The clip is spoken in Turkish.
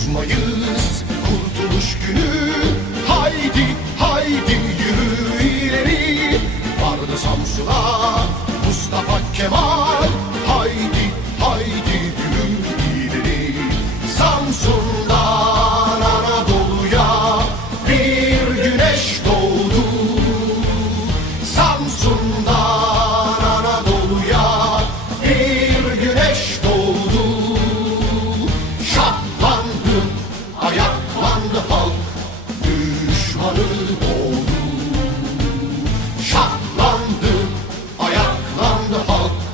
susmayız Kurtuluş günü. Haydi haydi yürü ileri. Vardı Samsun'a Mustafa Kemal. Şahlandı, ayaklandı halk.